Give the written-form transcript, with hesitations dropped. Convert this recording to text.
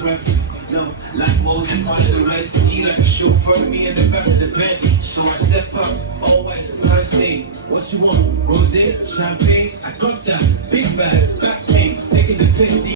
breath. No, like Moses by the Red Sea, like a chauffeur, me in the back of the Bentley. So I step up, all white, high state. What you want? Rosé, champagne? I got that big bag, back pain, taking the pick.